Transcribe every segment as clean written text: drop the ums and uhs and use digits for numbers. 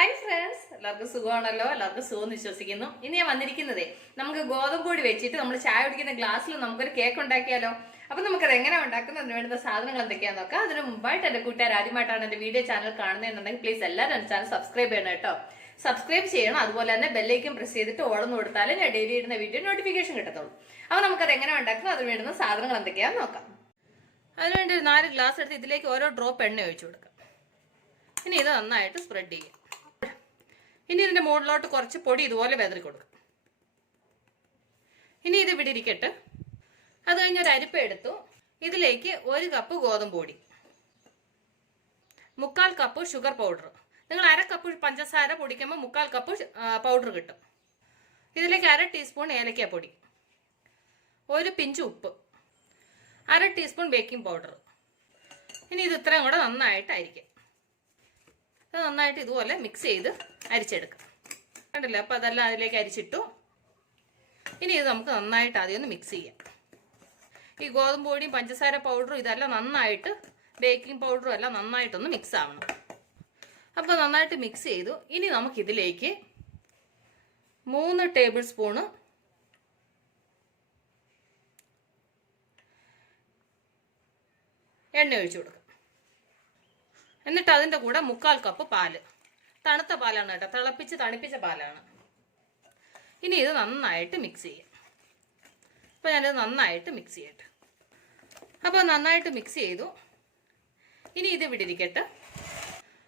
Hi friends, എല്ലാവർക്കും സുഖമാണല്ലോ. എല്ലാവർക്കും സുഖം വിശ്വസിക്കുന്നു. ഇനി ഞാൻ വന്നിരിക്കുന്നതേ നമുക്ക് ഗോതമ്പ് പൊടി വെച്ചിട്ട് നമ്മൾ ചായ കുടിക്കുന്ന ഗ്ലാസ്സിൽ നമുക്കൊരു കേക്ക് ഉണ്ടാക്കിയാലോ. അപ്പൊ നമുക്കത് എങ്ങനെ ഉണ്ടാക്കുന്നതിന് വേണ്ടുന്ന സാധനങ്ങൾ എന്തൊക്കെയാന്ന് നോക്കാം. അതിന് മുമ്പായിട്ട് എന്റെ കൂട്ടുകാർ ആദ്യമായിട്ടാണ് എന്റെ വീഡിയോ ചാനൽ കാണുന്നതെന്നുണ്ടെങ്കിൽ പ്ലീസ് എല്ലാവരും എന്റെ ചാനൽ സബ്സ്ക്രൈബ് ചെയ്യണം കേട്ടോ. സബ്സ്ക്രൈബ് ചെയ്യണം. അതുപോലെ തന്നെ ബെല്ലൈക്കൻ പ്രസ് ചെയ്തിട്ട് ഓളന്ന് കൊടുത്താലും ഞാൻ ഡെയിലി ഇടുന്ന വീഡിയോ നോട്ടിഫിക്കേഷൻ കിട്ടത്തുള്ളൂ. അപ്പൊ നമുക്കത് എങ്ങനെ ഉണ്ടാക്കുന്നത്, അതിന് വേണ്ടുന്ന സാധനങ്ങൾ എന്തൊക്കെയാന്ന് നോക്കാം. അതിനുവേണ്ടി 4 ഗ്ലാസ് എടുത്ത് ഇതിലേക്ക് ഓരോ ഡ്രോപ്പ് എണ്ണ ഒഴിച്ചു കൊടുക്കാം. ഇനി ഇത് നന്നായിട്ട് സ്പ്രെഡ് ചെയ്യാം. ഇനി ഇതിന്റെ മുകളിലോട്ട് കുറച്ച് പൊടി ഇതുപോലെ വെതറി കൊടുക്കും. ഇനി ഇത് ഇവിടെ ഇരിക്കട്ടെ. അത് കഴിഞ്ഞ് ഒരു അരിപ്പ എടുത്തു. ഇതിലേക്ക് 1 കപ്പ് ഗോതമ്പ് പൊടി, 1/4 കപ്പ് ഷുഗർ പൗഡർ. നിങ്ങൾ 1/2 കപ്പ് പഞ്ചസാര പൊടിക്കുമ്പോൾ 1/4 കപ്പ് പൗഡർ കിട്ടും. ഇതിലേക്ക് 1/2 ടീസ്പൂൺ ഏലക്കാപ്പൊടി, 1 പിഞ്ച് ഉപ്പ്, 1/2 ടീസ്പൂൺ ബേക്കിംഗ് പൗഡർ. ഇനി ഇത് ഇത്രയും കൂടെ നന്നായിട്ട് അരിക്കാം. ഇത് നന്നായിട്ട് ഇതുപോലെ മിക്സ് ചെയ്ത് അരിച്ചെടുക്കാം. കണ്ടില്ലേ? അപ്പോൾ അതെല്ലാം അതിലേക്ക് അരിച്ചിട്ടു. ഇനി ഇത് നമുക്ക് നന്നായിട്ട് ആദ്യം ഒന്ന് മിക്സ് ചെയ്യാം. ഈ ഗോതമ്പ് പൊടിയും പഞ്ചസാര പൗഡറും ഇതെല്ലാം നന്നായിട്ട്, ബേക്കിംഗ് പൗഡറും എല്ലാം നന്നായിട്ടൊന്ന് മിക്സ് ആവണം. അപ്പോൾ നന്നായിട്ട് മിക്സ് ചെയ്തു. ഇനി നമുക്കിതിലേക്ക് 3 ടേബിൾ സ്പൂണ് എണ്ണ ഒഴിച്ചു കൊടുക്കാം. എന്നിട്ട് അതിൻ്റെ കൂടെ 1/4 കപ്പ് പാല്, തണുത്ത പാലാണ് കേട്ടോ, തണിപ്പിച്ച പാലാണ്. ഇനി ഇത് നന്നായിട്ട് മിക്സ് ചെയ്യാം. അപ്പോൾ ഞാനിത് നന്നായിട്ട് മിക്സ് ചെയ്യട്ടെ. അപ്പോൾ നന്നായിട്ട് മിക്സ് ചെയ്തു. ഇനി ഇത് ഇവിടെ ഇരിക്കട്ടെ.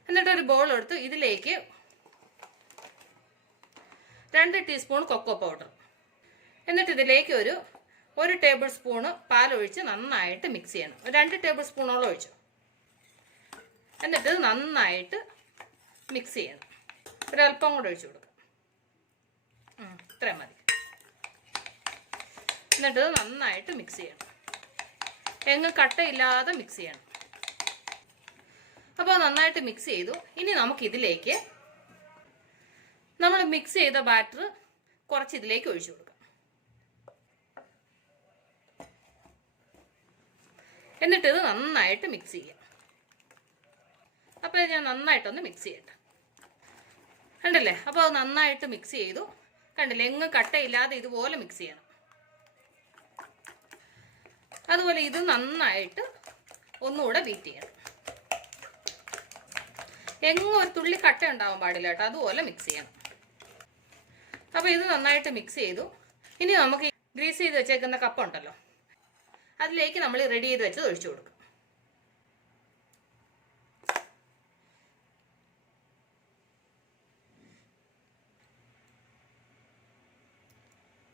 എന്നിട്ടൊരു ബൗൾ എടുത്ത് ഇതിലേക്ക് 2 ടീസ്പൂൺ കൊക്കോ പൗഡർ, എന്നിട്ട് ഇതിലേക്ക് ഒരു ടേബിൾ സ്പൂണ് പാലൊഴിച്ച് നന്നായിട്ട് മിക്സ് ചെയ്യണം. 2 ടേബിൾ സ്പൂണോളം ഒഴിച്ചു. എന്നിട്ട് നന്നായിട്ട് മിക്സ് ചെയ്യണം. ഒരല്പം കൂടെ ഒഴിച്ചു കൊടുക്കാം. ഇത്രയും മതി. എന്നിട്ട് നന്നായിട്ട് മിക്സ് ചെയ്യണം. എങ്ങും കട്ടയില്ലാതെ മിക്സ് ചെയ്യണം. അപ്പോൾ നന്നായിട്ട് മിക്സ് ചെയ്തു. ഇനി നമുക്കിതിലേക്ക് നമ്മൾ മിക്സ് ചെയ്ത ബാറ്റർ കുറച്ച് ഇതിലേക്ക് ഒഴിച്ചു കൊടുക്കാം. എന്നിട്ട് ഇത് നന്നായിട്ട് മിക്സ് ചെയ്യാം. അപ്പോൾ ഞാൻ നന്നായിട്ടൊന്ന് മിക്സ് ചെയ്യട്ടെ. കണ്ടില്ലേ? അപ്പോൾ അത് നന്നായിട്ട് മിക്സ് ചെയ്തു. കണ്ടില്ലേ? എങ്ങും കട്ടയില്ലാതെ ഇതുപോലെ മിക്സ് ചെയ്യണം. അതുപോലെ ഇത് നന്നായിട്ട് ഒന്നുകൂടെ ബീറ്റ് ചെയ്യണം. എങ്ങും ഒരു തുള്ളി കട്ട ഉണ്ടാവാൻ പാടില്ല കേട്ടോ, അതുപോലെ മിക്സ് ചെയ്യണം. അപ്പോൾ ഇത് നന്നായിട്ട് മിക്സ് ചെയ്തു. ഇനി നമുക്ക് ഗ്രീസ് ചെയ്ത് വെച്ചേക്കുന്ന കപ്പ് ഉണ്ടല്ലോ, അതിലേക്ക് നമ്മൾ റെഡി ചെയ്ത് വെച്ചത് ഒഴിച്ചു കൊടുക്കും.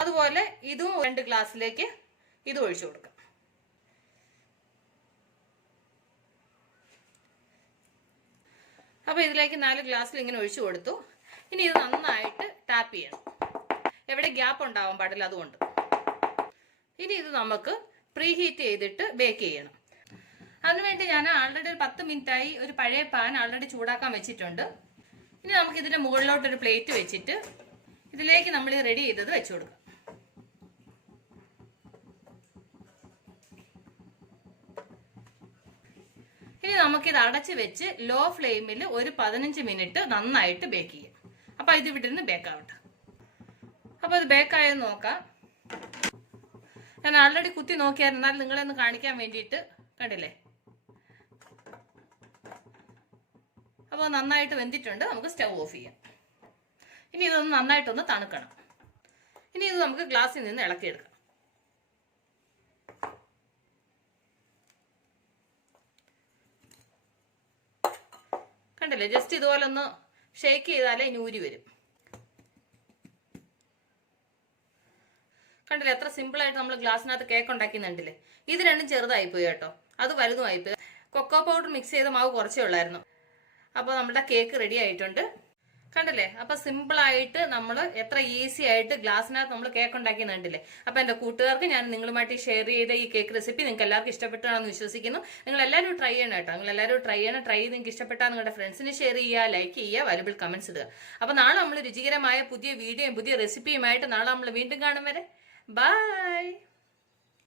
അതുപോലെ ഇതും 2 ഗ്ലാസ്സിലേക്ക് ഇത് ഒഴിച്ചു കൊടുക്കാം. അപ്പോൾ ഇതിലേക്ക് 4 ഗ്ലാസ്സിൽ ഇങ്ങനെ ഒഴിച്ചു കൊടുത്തു. ഇനി ഇത് നന്നായിട്ട് ടാപ്പ് ചെയ്യണം. എവിടെ ഗ്യാപ്പ് ഉണ്ടാവാൻ പാടില്ല, അതുകൊണ്ട്. ഇനി ഇത് നമുക്ക് പ്രീ ഹീറ്റ് ചെയ്തിട്ട് ബേക്ക് ചെയ്യണം. അതിനുവേണ്ടി ഞാൻ ആൾറെഡി ഒരു 10 മിനിറ്റായി ഒരു പഴയ പാൻ ആൾറെഡി ചൂടാക്കാൻ വെച്ചിട്ടുണ്ട്. ഇനി നമുക്ക് ഇതിന്റെ മുകളിലോട്ടൊരു പ്ലേറ്റ് വെച്ചിട്ട് ഇതിലേക്ക് നമ്മൾ റെഡി ചെയ്തത് വെച്ചു കൊടുക്കാം. ഇനി നമുക്കിത് അടച്ച് വെച്ച് ലോ ഫ്ലെയിമിൽ ഒരു 15 മിനിറ്റ് നന്നായിട്ട് ബേക്ക് ചെയ്യാം. അപ്പോൾ ഇത് ഇവിടെ നിന്ന് ബേക്കാവട്ടെ. അപ്പോൾ ഇത് ബേക്കായെന്ന് നോക്കാം. ഞാൻ ആൾറെഡി കുത്തി നോക്കിയായിരുന്നു, എന്നാൽ നിങ്ങളെ ഒന്ന് കാണിക്കാൻ വേണ്ടിയിട്ട്. കണ്ടില്ലേ? അപ്പോൾ നന്നായിട്ട് വെന്തിട്ടുണ്ട്. നമുക്ക് സ്റ്റവ് ഓഫ് ചെയ്യാം. ഇനി ഇതൊന്ന് നന്നായിട്ടൊന്ന് തണുക്കണം. ഇനി ഇത് നമുക്ക് ഗ്ലാസ്സിൽ നിന്ന് ഇളക്കിയെടുക്കാം. കണ്ടില്ലേ? ജസ്റ്റ് ഇതുപോലെ ഒന്ന് ഷേക്ക് ചെയ്താലേ ഇനി ഊരി വരും. കണ്ടില്ലേ? എത്ര സിമ്പിൾ ആയിട്ട് നമ്മൾ ഗ്ലാസ്സിനകത്ത് കേക്ക് ഉണ്ടാക്കുന്നുണ്ടല്ലേ. ഇത് രണ്ടും ചെറുതായിപ്പോയി കേട്ടോ, അത് വലുതുമായിപ്പോയി. കൊക്കോ പൗഡർ മിക്സ് ചെയ്ത മാവ് കുറച്ചേ ഉള്ളായിരുന്നു. അപ്പോൾ നമ്മുടെ കേക്ക് റെഡി ആയിട്ടുണ്ട്. കണ്ടില്ലേ? അപ്പൊ സിമ്പിൾ ആയിട്ട് നമ്മൾ എത്ര ഈസി ആയിട്ട് ഗ്ലാസ്സിനകത്ത് നമ്മൾ കേക്ക് ഉണ്ടാക്കിയെന്നുണ്ടല്ലേ. അപ്പൊ എന്റെ കൂട്ടുകാർക്ക് ഞാൻ നിങ്ങളുമായിട്ട് ഷെയർ ചെയ്ത ഈ കേക്ക് റെസിപ്പി നിങ്ങൾക്ക് എല്ലാവർക്കും ഇഷ്ടപ്പെട്ടാണെന്ന് വിശ്വസിക്കുന്നു. നിങ്ങൾ എല്ലാവരും ട്രൈ ചെയ്യണം കേട്ടോ. നിങ്ങൾ എല്ലാവരും ട്രൈ ചെയ്ത് നിങ്ങൾക്ക് ഇഷ്ടപ്പെട്ടാൽ നിങ്ങളുടെ ഫ്രണ്ട്സിന് ഷെയർ ചെയ്യുക, ലൈക്ക് ചെയ്യുക, വാല്യുബിൾ കമന്റ്സ് ഇടുക. അപ്പൊ നാളെ നമ്മൾ രുചികരമായ പുതിയ വീഡിയോയും പുതിയ റെസിപ്പിയുമായിട്ട് നാളെ നമ്മൾ വീണ്ടും കാണും വരെ. ബൈ.